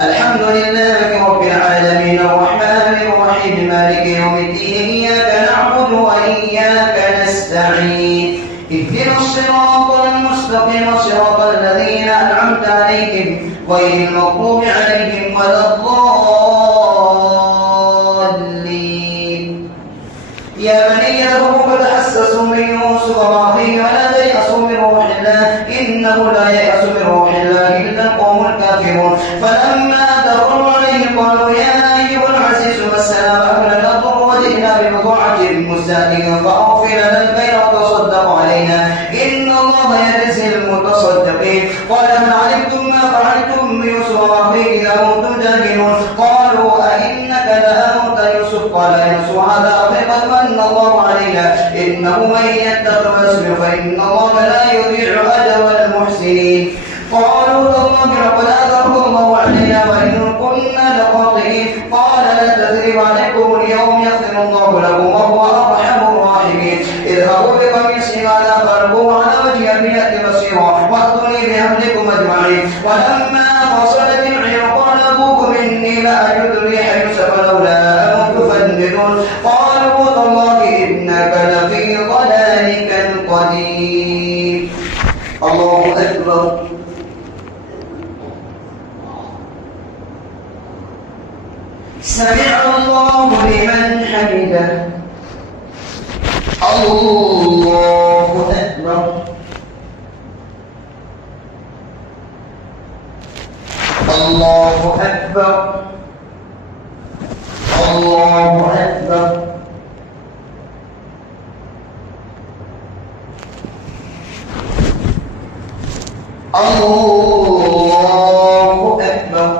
الحمد لله رب العالمين الرحمن الرحيم مالك يوم الدين إياك نعبد وإياك نستعين اهدنا الصراط المستقيم صراط الذين أنعمت عليهم غير المغضوب عليهم ولا الضالين يا بني اذهبوا فتحسسوا من يوسف وأخيه ولا تيأسوا من روح الله إنه لا ييأس من روح الله إلا القوم الكافرون فلما دخلوا عليه قالوا يا أيها العزيز مسنا وأهلنا الضر وجئنا ببضاعة مزداد فأوف لنا الكيل وتصدق علينا إن الله يجزي المتصدقين قال هل علمتم ما فعلتم بيوسف وأخيه إذا كنتم جاهلون قالوا أئنك لأنت يوسف قال يوسف هذا أخي قد من الله علينا إنه من يتق ويصبر فإن الله لا يضيع أجر المحسنين قالوا تالله لقد آثره الله علينا وإن كنا لخاطئين قال لا تثريب عليكم اليوم يغفر الله لكم وهو أرحم الراحمين اذهبوا بقميصي هذا فألقوه على وجه أبي يأت بصيرا وأتوني بأهلكم أجمعين ولما فصلت العير قال أبوكم إني لأجد ريح يوسف لولا أن تفندون قالوا تالله إنك لفي ضلالك القديم الله أكبر سمع الله لمن حمده الله أكبر الله أكبر الله أكبر الله أكبر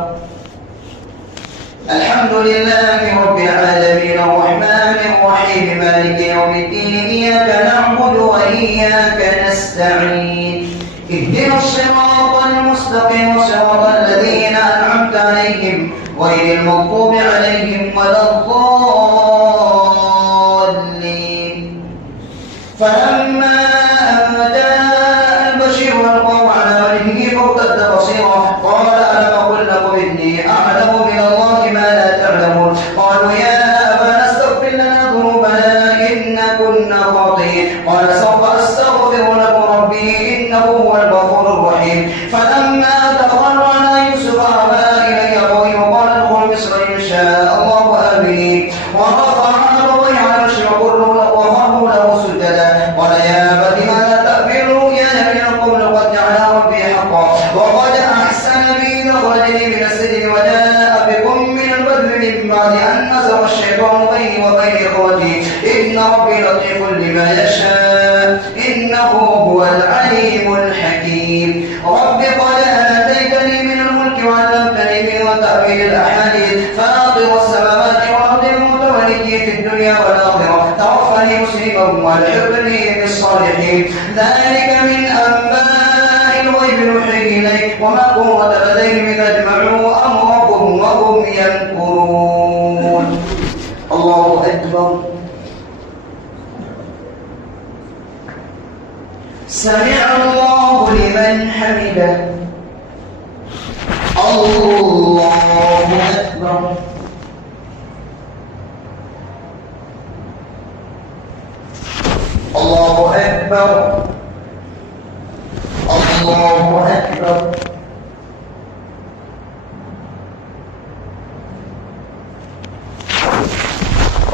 الحمد لله رب العالمين الرحمن الرحيم مالك يوم الدين إياك نعبد وإياك نستعين اهدنا الصراط المستقيم صراط الذين أنعمت عليهم غير المغضوب عليهم ولا الضالين فلما أن جاء البشير ألقاه على وجهه فارتد بصيرا قال ألم أقل لكم إني أعلم من الله ما لا تعلمون قالوا يا أبانا استغفر لنا ذنوبنا إنا كنا خاطئين قال سوف أستغفر لكم ربي إنه هو الغفور الرحيم فلما دخلوا على يوسف أبى إليه أبويه وقال ادخل مصر إن شاء الله آمين ورفع أبويه على العرش وخروا له سجدا قال يا أبت ماذا تأبر رؤيانا من القبل قد جعلها ربي حقا وقد أحسن بي إذ أخرجني من السجن وجاء بكم من البدو من بعد أن نزغ الشيطان بيني وبين إخوتي إن ربي لطيف لما يشاء إنه هو العليم الحكيم رب قد آتيتني من الملك وعلمتني من تأويل الأحاديث فاطر السماوات والأرض المتولي في الدنيا والآخرة توفني مسلما والحقني بالصالحين ذلك من أنباء الغيب نوحيه إليك وما كنت لديهم إذ أجمعوا أمرهم وهم يمكرون الله أكبر سمع الله لمن حمده الله أكبر الله أكبر الله أكبر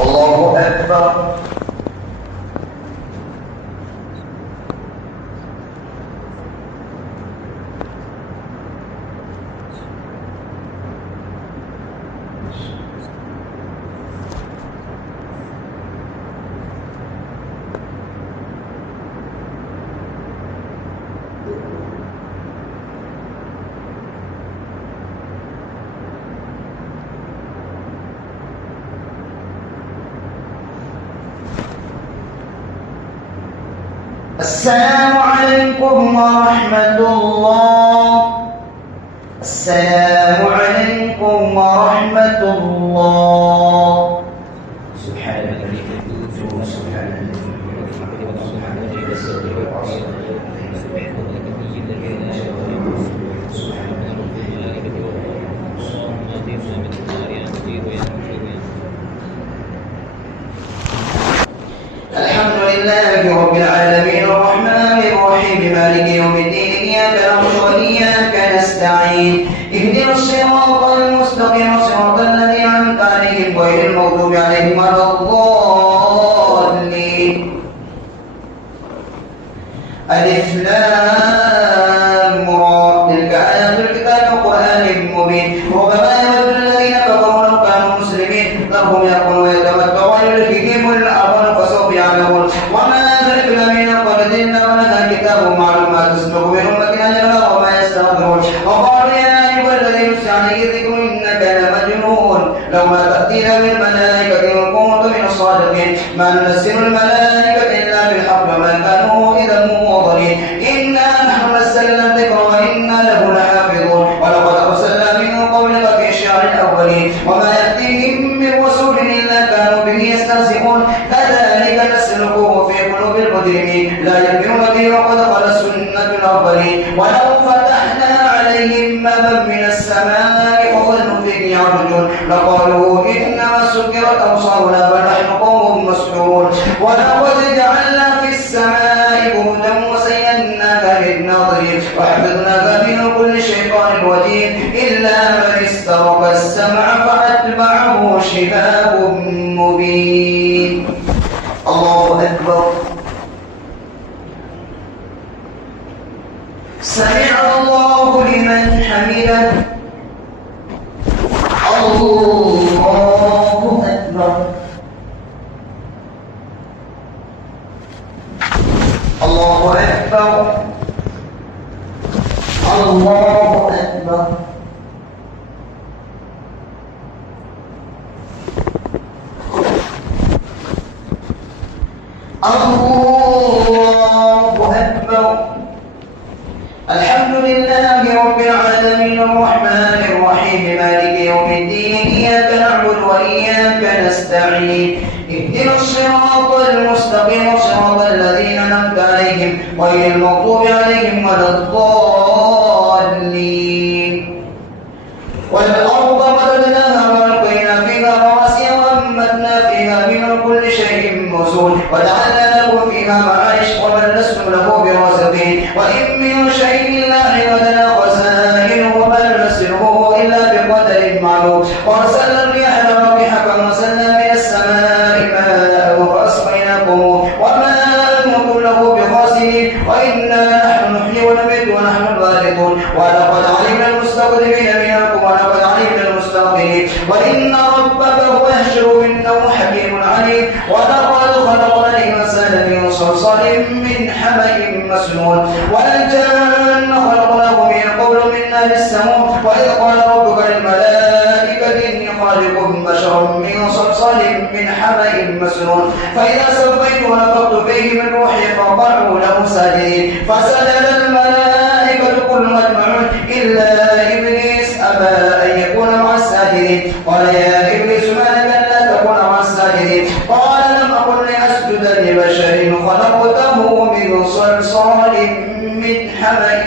الله أكبر السلام عليكم ورحمة الله السلام عليكم ورحمة الله سبحان الذي يقول سبحان الذي رب العالمين الرحمن الرحيم مالك يوم الدين إياك نعبد وإياك نستعين اهدنا الصراط المستقيم صراط الذين أنعمت عليهم غير المغضوب عليهم ولا الضالين. ألف لام را تلك آيات الكتاب وقرآن مبين ربما يود الذين كفروا لو كانوا مسلمين ذرهم يأكلوا ويتمتعوا ويلههم الأمل فسوف يعلمون وما ذكرنا من قبلنا ولنا كتاب معلوم ما تسبق من أمتنا أجلها وما يستغفرون وقالوا يا أيها الذي نزل عليه الذكر إنك لمجنون لو ما تأتينا بالملائكة إن كنت من الصادقين ما ننزل الملائكة إلا بالحق وما كانوا إذا منظرين إنا نحن نزلنا الذكر وإنا له لحافظون ولقد أرسلنا من قبلك في الشهر الأولين وما يأتيهم من رسول إلا كانوا به يستهزئون كذلك نسلكه في قلوب المجرمين لا يؤمنون به وقد خلت سنة الأولين ولو فتحنا عليهم بابا من السماء فظلوا فيه يعرجون لقالوا إنما سكرت أبصارنا بل نحن قوم مسحورون ولقد جعلنا في السماء بروجا وزيناها للناظرين وحفظناها من كل شيطان رجيم إلا من استرق السمع فأتبعه شهاب مبين. الله أكبر. سمع الله لمن حمده. الله أكبر. الله أكبر. الله أكبر. الله أكبر. الحمد لله رب العالمين الرحمن الرحيم مالك يوم الدين إياك نعبد وإياك نستعين اهدنا الصراط المستقيم صراط الذين أنعمت عليهم غير المغضوب عليهم ولا الضالين. والأرض مددناها وألقينا فيها رواسي وأنبتنا فيها من كل شيء موزون وجعلنا لكم فيها معايش ومن لستم له برازقين وإن من شيء إلا عندنا خزائنه وما ننزله إلا بقدر معلوم وأرسلنا الرياح لواقح فأنزلنا من السماء ماء فأسقيناكم وما أنتم له بخازنين وإنا نحن نحيي ونميت ونحن الوارثون ولقد علمنا المستقدمين منكم ولقد علمنا المستغفرين وإن ربك هو يحشر إنه حكيم عليم. ولقد خلقنا الإنسان من صلصال من حمأ مسنون والجن خلقناه من قبل من نار السموم وإذ قال ربك للملائكة إني خالق بشرا من صلصال من حمأ مسنون فإذا سويت ونفخت فيه من روحي فقعوا له ساجدين فسجد الملائكة كلهم أجمعون إلا إبليس أبى أن يكون مع الساجدين قال يا إبليس ما لك ألا تكون مع الساجدين قال لم أكن لأسجد لبشر خلقته من صلصال من حمأ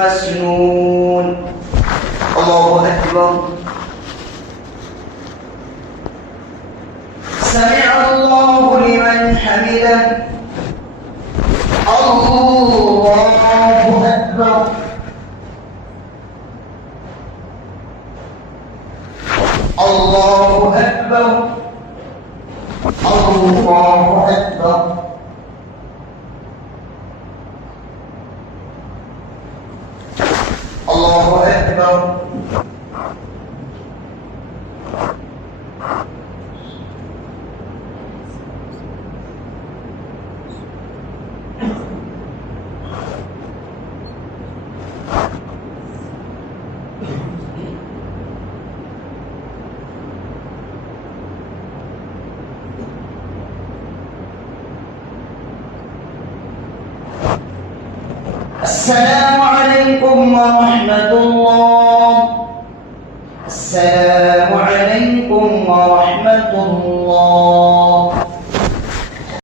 مسنون. الله أكبر. سمع الله لمن حمده. الله أكبر. الله أكبر. الله أكبر. الله أكبر. السلام عليكم ورحمة الله. السلام